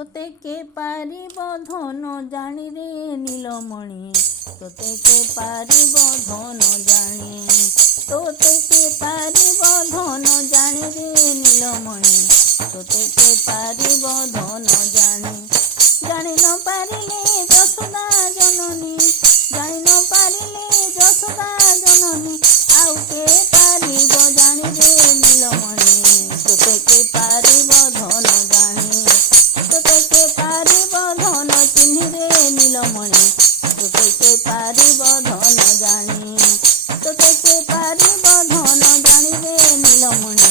তোতে কে পারিব ধন জানি রে নীলমণি, তোতে কে পারিব ধন জানি, তোতে কে পারিব ধন জানি রে নীলমণি, তোতে কে পারিব ধন জানি। জানি ন পারিলে যশোদা জননী, জানি ন পারিলে যশোদা জননী, আউ কে পারিব জানি রে নীলমণি, তোতে কে পারিব ধন জানি, তোতে কে পারিব ধন চিহ্নি রে নীলমণি, তোতে কে পারিব ধন জানি, তোতে কে পারিব ধন জানি রে নীলমণি,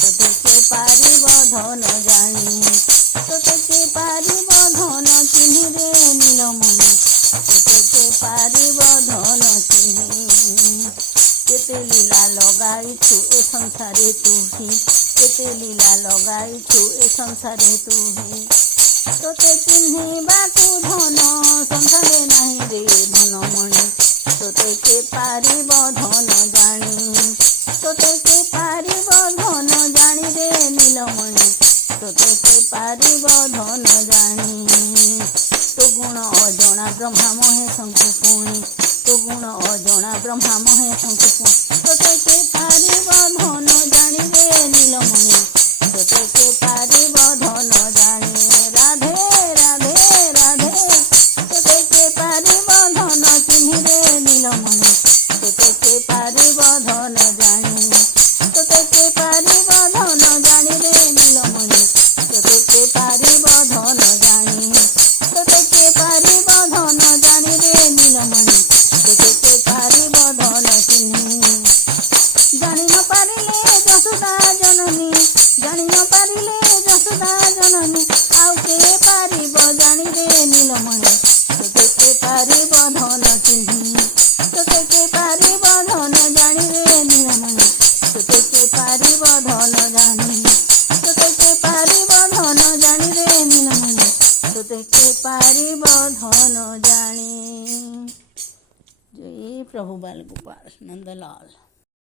তোতে কে পারিব ধন জানি, তোতে কে পারিব ধন চিহ্নি রে নীলমণি, তোতে কে পারিব ধন চিহ্নি। কেতে লীলা লগাইছু এ সংসারে তুহি, কেতে লীলা লগাইছু এ সংসারে তুহি, তোতে চিহ্নিবাকু ধন সংসারে নাহি রে ধনমণি, তোতে কে পারিব ধন জানি, তোতে কে পারিব ধন জানি রে নীলমণি, তোতে কে পারিব ধন জানি। তো গুণ অজଣା ব্রহ্মা মহে শঙ্কু পুণি, তো গুণ অজଣା ব্রহ্মা মহে শঙ্কু পুণি, তোতে কে পারিব ধন জানি রে নীলমণি, তোতে কে পারিব ধন জানি। রাধে রাধে রাধে, তোতে কে পারিব ধন চিহ্নি রে নীলমণি, তোতে কে পারিব ধন জানি, তোতে কে পারিব ধন জানি রে নীলমণি, তোতে কে পারিব ধন জানি, তোতে কে পারিব ধন জানি রে নীলমণি, তোতে কে পারিব ধন চিহ্নি। জানি ন পারিলে যশোদা জননী, জানি ন পারিলে যশোদা জননী, আউ কে পারিব জানি রে নীলমণি, তোতে কে পারিব ধন চিহ্নি, তোতে কে পারিব ধন জানি রে নীলমণি, তোতে কে পারিব ধন জানি, তোতে কে পারিব ধন জানি রে নীলমণি, তোতে কে পারিব ধন জানি। जय प्रभु बाल गोपाल नंदलाल।